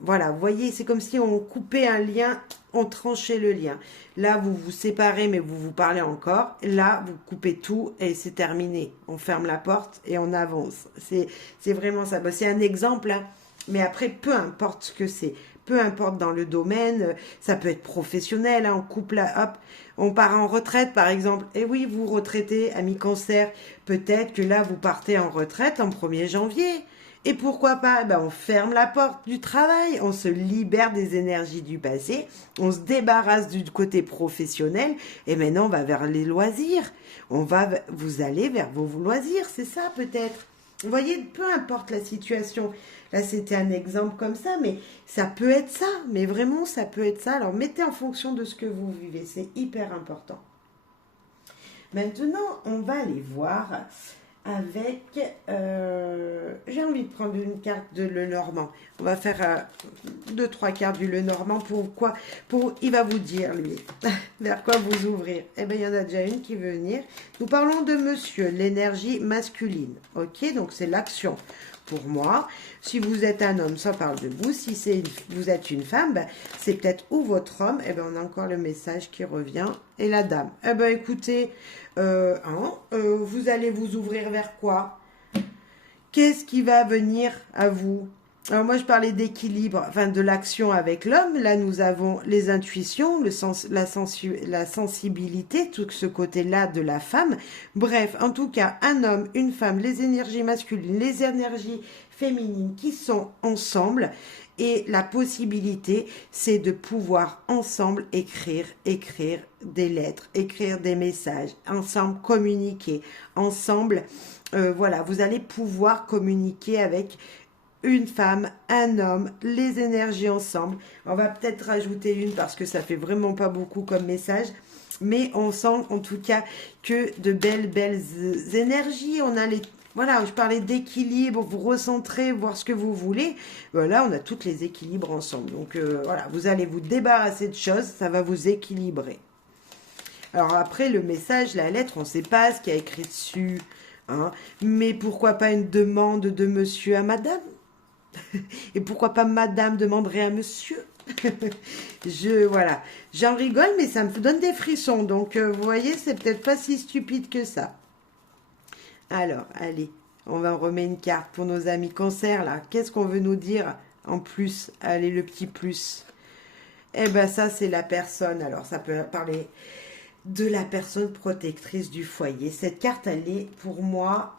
Voilà, vous voyez, c'est comme si on coupait un lien, on tranchait le lien. Là, vous vous séparez, mais vous vous parlez encore. Là, vous coupez tout et c'est terminé. On ferme la porte et on avance. C'est vraiment ça. Bon, c'est un exemple, hein, mais après, peu importe ce que c'est. Peu importe dans le domaine, ça peut être professionnel, hein, on coupe hop, on part en retraite par exemple. Et oui, vous retraitez, ami cancer, peut-être que là vous partez en retraite en 1er janvier. Et pourquoi pas? Ben, on ferme la porte du travail, on se libère des énergies du passé, on se débarrasse du côté professionnel et maintenant on va vers les loisirs. Vous allez vers vos loisirs, c'est ça peut-être. Vous voyez, peu importe la situation. Là, c'était un exemple comme ça, mais ça peut être ça. Mais vraiment, ça peut être ça. Alors, mettez en fonction de ce que vous vivez. C'est hyper important. Maintenant, on va aller voir avec... j'ai envie de prendre une carte de Lenormand. On va faire 2-3 cartes du Lenormand. Pourquoi? Il va vous dire, lui, vers quoi vous ouvrir. Eh bien, il y en a déjà une qui veut venir. Nous parlons de monsieur, l'énergie masculine. Ok, donc c'est l'action. Pour moi, si vous êtes un homme, ça parle de vous. Si vous êtes une femme, ben, c'est peut-être ou votre homme. Eh bien, on a encore le message qui revient. Et la dame. Eh bien, écoutez, vous allez vous ouvrir vers quoi? Qu'est-ce qui va venir à vous? Alors moi, je parlais d'équilibre, enfin de l'action avec l'homme. Là, nous avons les intuitions, la sensibilité, tout ce côté-là de la femme. Bref, en tout cas, un homme, une femme, les énergies masculines, les énergies féminines qui sont ensemble. Et la possibilité, c'est de pouvoir ensemble écrire des lettres, écrire des messages, ensemble communiquer, ensemble, voilà, vous allez pouvoir communiquer avec une femme, un homme, les énergies ensemble. On va peut-être rajouter une parce que ça fait vraiment pas beaucoup comme message. Mais on sent en tout cas que de belles énergies. On a les... Voilà, je parlais d'équilibre, vous recentrez, voir ce que vous voulez. Voilà, on a toutes les équilibres ensemble. Donc voilà, vous allez vous débarrasser de choses, ça va vous équilibrer. Alors après, le message, la lettre, on ne sait pas ce qu'il y a écrit dessus. Hein, mais pourquoi pas une demande de monsieur à madame? Et pourquoi pas madame demanderait à monsieur? Voilà, j'en rigole, mais ça me donne des frissons. Donc, vous voyez, c'est peut-être pas si stupide que ça. Alors, allez, on va en remettre une carte pour nos amis cancer, là. Qu'est-ce qu'on veut nous dire en plus? Allez, le petit plus. Eh ben, ça, c'est la personne. Alors, ça peut parler de la personne protectrice du foyer. Cette carte, elle est pour moi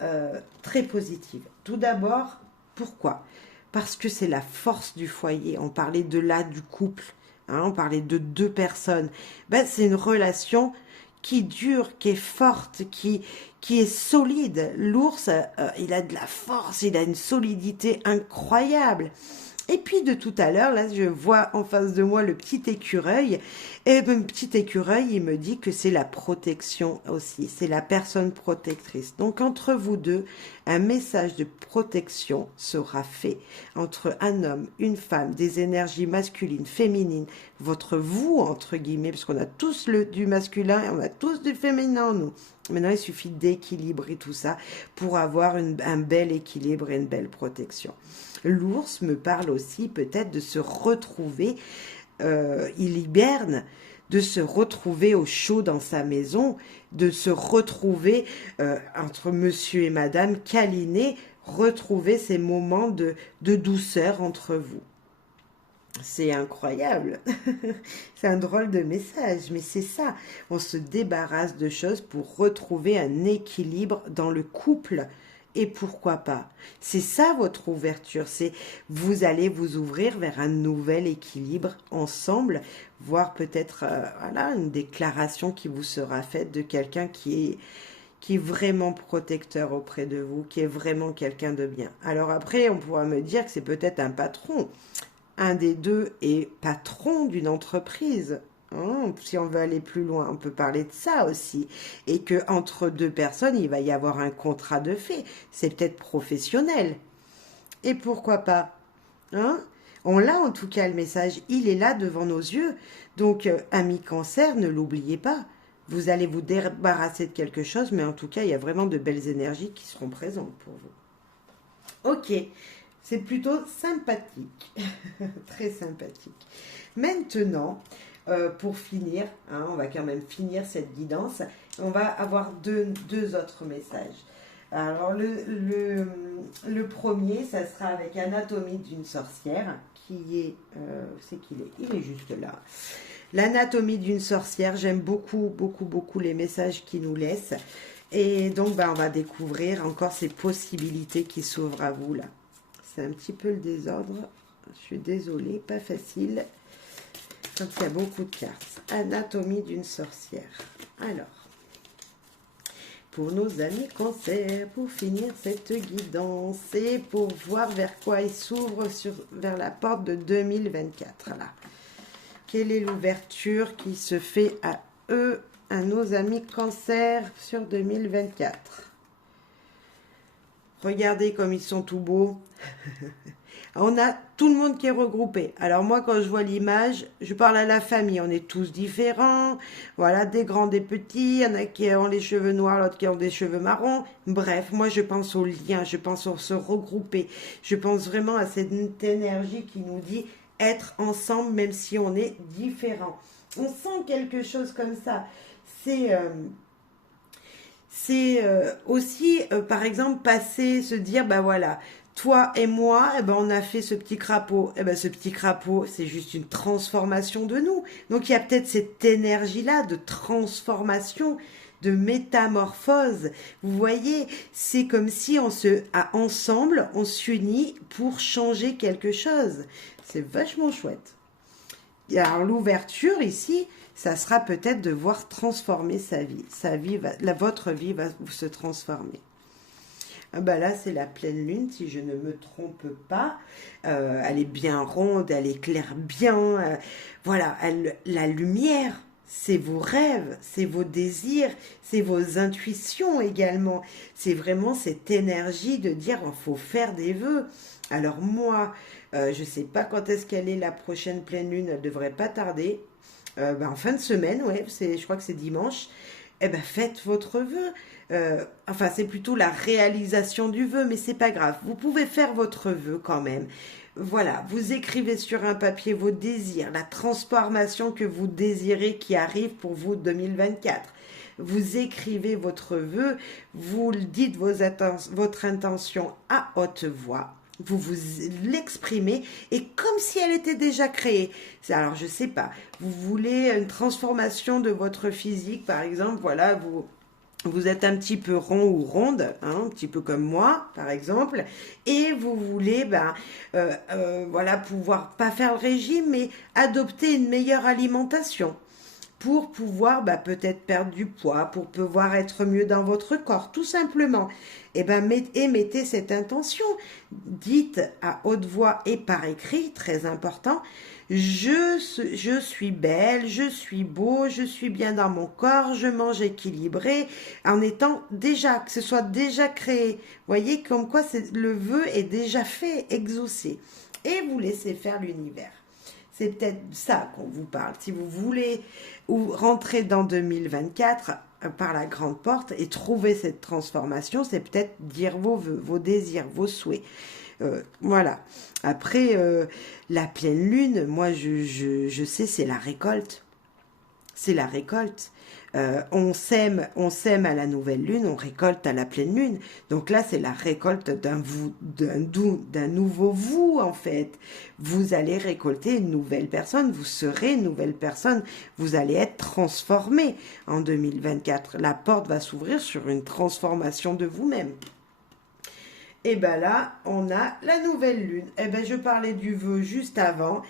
très positive. Tout d'abord, pourquoi? Parce que c'est la force du foyer. On parlait de là du couple, hein, on parlait de deux personnes. Ben, c'est une relation qui dure, qui est forte, qui est solide. L'ours, il a de la force, il a une solidité incroyable. Et puis de tout à l'heure, là, je vois en face de moi le petit écureuil. Et le petit écureuil, il me dit que c'est la protection aussi. C'est la personne protectrice. Donc entre vous deux, un message de protection sera fait entre un homme, une femme, des énergies masculines, féminines, votre vous, entre guillemets, parce qu'on a tous du masculin et on a tous du féminin en nous. Maintenant, il suffit d'équilibrer tout ça pour avoir un bel équilibre et une belle protection. L'ours me parle aussi peut-être de se retrouver, il hiberne, de se retrouver au chaud dans sa maison, de se retrouver entre monsieur et madame, câliner, retrouver ces moments de douceur entre vous. C'est incroyable. C'est un drôle de message, mais c'est ça. On se débarrasse de choses pour retrouver un équilibre dans le couple. Et pourquoi pas? C'est ça votre ouverture, c'est vous allez vous ouvrir vers un nouvel équilibre ensemble, voire peut-être voilà, une déclaration qui vous sera faite de quelqu'un qui est vraiment protecteur auprès de vous, qui est vraiment quelqu'un de bien. Alors après, on pourra me dire que c'est peut-être un patron. Un des deux est patron d'une entreprise. Hein, si on veut aller plus loin, on peut parler de ça aussi. Et que entre deux personnes, il va y avoir un contrat de fait. C'est peut-être professionnel. Et pourquoi pas? Hein? On l'a en tout cas le message. Il est là devant nos yeux. Donc, amis cancer, ne l'oubliez pas. Vous allez vous débarrasser de quelque chose, mais en tout cas, il y a vraiment de belles énergies qui seront présentes pour vous. Ok. C'est plutôt sympathique, très sympathique. Maintenant, pour finir, hein, on va quand même finir cette guidance, on va avoir deux autres messages. Alors le premier, ça sera avec Anatomie d'une sorcière, qui est, c'est qu'il est, il est juste là. L'anatomie d'une sorcière, j'aime beaucoup, beaucoup, beaucoup les messages qu'il nous laisse. Et donc, on va découvrir encore ces possibilités qui s'ouvrent à vous là. C'est un petit peu le désordre. Je suis désolée, pas facile. Quand il y a beaucoup de cartes. Anatomie d'une sorcière. Alors, pour nos amis cancer, pour finir cette guidance et pour voir vers quoi ils s'ouvrent vers la porte de 2024. Là. Quelle est l'ouverture qui se fait à eux, à nos amis cancer sur 2024? Regardez comme ils sont tout beaux. On a tout le monde qui est regroupé. Alors moi, quand je vois l'image, je parle à la famille. On est tous différents. Voilà, des grands, des petits. Il y en a qui ont les cheveux noirs, l'autre qui ont des cheveux marrons. Bref, moi, je pense au lien. Je pense à se regrouper. Je pense vraiment à cette énergie qui nous dit être ensemble, même si on est différents. On sent quelque chose comme ça. C'est aussi, par exemple, passer, se dire, ben voilà, toi et moi, eh ben, on a fait ce petit crapaud. Eh ben, ce petit crapaud, c'est juste une transformation de nous. Donc, il y a peut-être cette énergie-là de transformation, de métamorphose. Vous voyez, c'est comme si ensemble, on s'unit pour changer quelque chose. C'est vachement chouette. Alors l'ouverture ici, ça sera peut-être de voir transformer sa vie. Votre vie va se transformer. Ah bah là, c'est la pleine lune, si je ne me trompe pas. Elle est bien ronde, elle éclaire bien. Voilà, la lumière, c'est vos rêves, c'est vos désirs, c'est vos intuitions également. C'est vraiment cette énergie de dire, il faut faire des vœux. Alors moi, je ne sais pas quand est-ce qu'elle est la prochaine pleine lune, elle devrait pas tarder. En fin de semaine, ouais, je crois que c'est dimanche. Eh ben, faites votre vœu. Enfin, c'est plutôt la réalisation du vœu, mais c'est pas grave. Vous pouvez faire votre vœu quand même. Voilà, vous écrivez sur un papier vos désirs, la transformation que vous désirez qui arrive pour vous 2024. Vous écrivez votre vœu, vous dites votre intention à haute voix. Vous l'exprimez et comme si elle était déjà créée. Alors, je sais pas, vous voulez une transformation de votre physique, par exemple, voilà, vous êtes un petit peu rond ou ronde, hein, un petit peu comme moi, par exemple, et vous voulez, voilà, pouvoir pas faire le régime, mais adopter une meilleure alimentation pour pouvoir peut-être perdre du poids, pour pouvoir être mieux dans votre corps, tout simplement. Mettez cette intention. Dites à haute voix et par écrit, très important, je suis belle, je suis beau, je suis bien dans mon corps, je mange équilibré, en étant déjà, que ce soit déjà créé. Voyez comme quoi le vœu est déjà fait, exaucé. Et vous laissez faire l'univers. C'est peut-être ça qu'on vous parle. Si vous voulez rentrer dans 2024 par la grande porte et trouver cette transformation, c'est peut-être dire vos vœux, vos désirs, vos souhaits. Voilà. Après, la pleine lune, moi, je sais, c'est la récolte. C'est la récolte. On sème à la nouvelle lune, on récolte à la pleine lune. Donc là, c'est la récolte d'un nouveau vous, en fait. Vous allez récolter une nouvelle personne, vous serez une nouvelle personne, vous allez être transformé en 2024. La porte va s'ouvrir sur une transformation de vous-même. Et ben là, on a la nouvelle lune. Et ben, je parlais du vœu juste avant.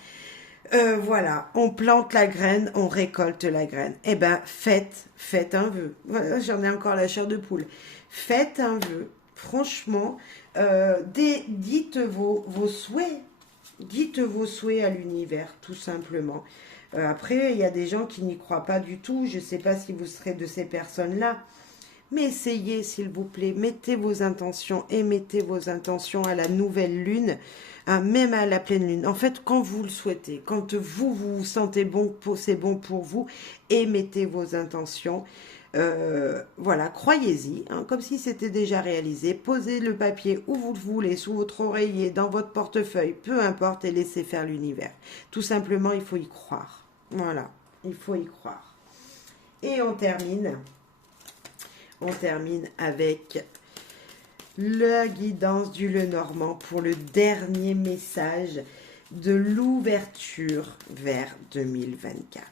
Voilà, on plante la graine, on récolte la graine. Eh ben, faites un vœu. Voilà, j'en ai encore la chair de poule. Faites un vœu. Franchement, dites vos souhaits. Dites vos souhaits à l'univers, tout simplement. Après, il y a des gens qui n'y croient pas du tout. Je ne sais pas si vous serez de ces personnes-là. Mais essayez, s'il vous plaît, mettez vos intentions, émettez vos intentions à la nouvelle lune, hein, même à la pleine lune. En fait, quand vous le souhaitez, quand vous sentez bon, c'est bon pour vous, émettez vos intentions. Voilà, croyez-y, hein, comme si c'était déjà réalisé. Posez le papier où vous le voulez, sous votre oreiller, dans votre portefeuille, peu importe, et laissez faire l'univers. Tout simplement, il faut y croire. Voilà, il faut y croire. Et on termine avec la guidance du Lenormand pour le dernier message de l'ouverture vers 2024.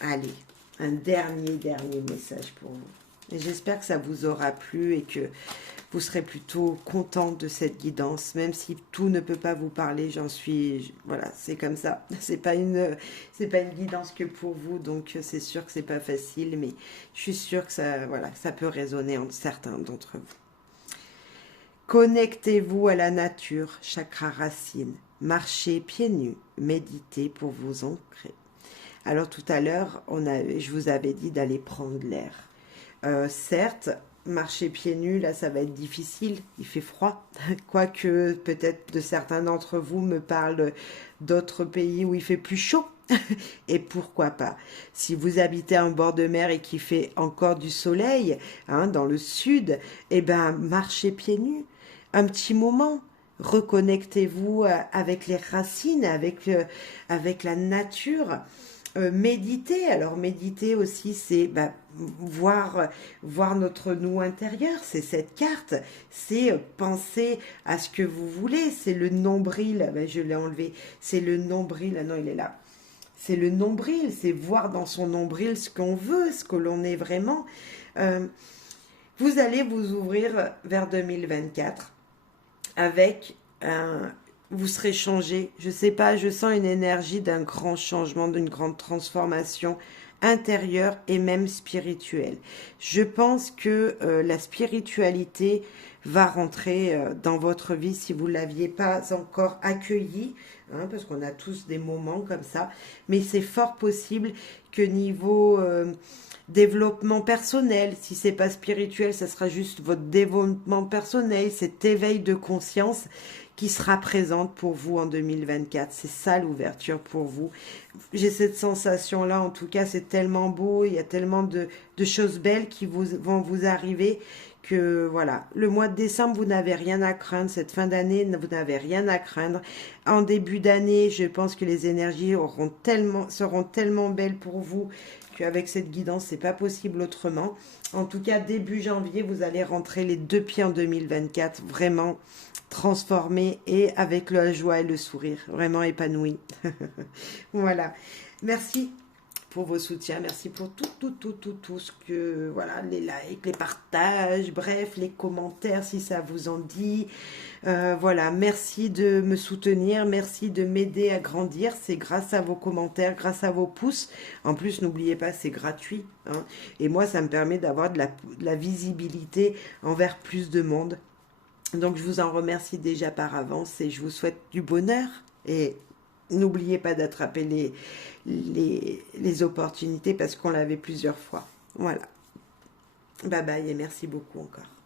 Allez, un dernier message pour vous. Et j'espère que ça vous aura plu et que vous serez plutôt content de cette guidance, même si tout ne peut pas vous parler, voilà, c'est comme ça. C'est pas une guidance que pour vous, donc c'est sûr que c'est pas facile, mais je suis sûre que ça peut résonner en certains d'entre vous. Connectez-vous à la nature, chakra racine. Marchez pieds nus, méditez pour vous ancrer. Alors tout à l'heure, je vous avais dit d'aller prendre l'air. Certes, marcher pieds nus, là, ça va être difficile. Il fait froid. Quoique, peut-être de certains d'entre vous me parlent d'autres pays où il fait plus chaud. Et pourquoi pas? Si vous habitez en bord de mer et qu'il fait encore du soleil, hein, dans le sud, eh ben, marchez pieds nus. Un petit moment. Reconnectez-vous avec les racines, avec la nature. Méditer, alors méditer aussi, c'est voir notre nous intérieur, c'est cette carte, c'est penser à ce que vous voulez, c'est le nombril, ben, je l'ai enlevé, c'est le nombril, ah non il est là, c'est le nombril, c'est voir dans son nombril ce qu'on veut, ce que l'on est vraiment. Euh, vous allez vous ouvrir vers 2024 avec un, vous serez changé. Je sais pas, je sens une énergie d'un grand changement, d'une grande transformation intérieure et même spirituelle. Je pense que la spiritualité va rentrer dans votre vie si vous ne l'aviez pas encore accueillie, hein, parce qu'on a tous des moments comme ça, mais c'est fort possible que niveau développement personnel, si c'est pas spirituel, ça sera juste votre développement personnel, cet éveil de conscience qui sera présente pour vous en 2024. C'est ça l'ouverture pour vous. J'ai cette sensation-là, en tout cas, c'est tellement beau, il y a tellement de choses belles qui vont vous arriver que voilà, le mois de décembre, vous n'avez rien à craindre, cette fin d'année, vous n'avez rien à craindre. En début d'année, je pense que les énergies seront tellement belles pour vous qu'avec cette guidance, c'est pas possible autrement. En tout cas, début janvier, vous allez rentrer les deux pieds en 2024, vraiment transformé et avec la joie et le sourire, vraiment épanoui. Voilà. Merci pour vos soutiens, merci pour tout ce que, voilà, les likes, les partages, bref, les commentaires si ça vous en dit. Voilà, merci de me soutenir, merci de m'aider à grandir, c'est grâce à vos commentaires, grâce à vos pouces. En plus, n'oubliez pas, c'est gratuit, hein. Et moi, ça me permet d'avoir de la visibilité envers plus de monde. Donc, je vous en remercie déjà par avance et je vous souhaite du bonheur. Et n'oubliez pas d'attraper les opportunités parce qu'on l'avait plusieurs fois. Voilà. Bye bye et merci beaucoup encore.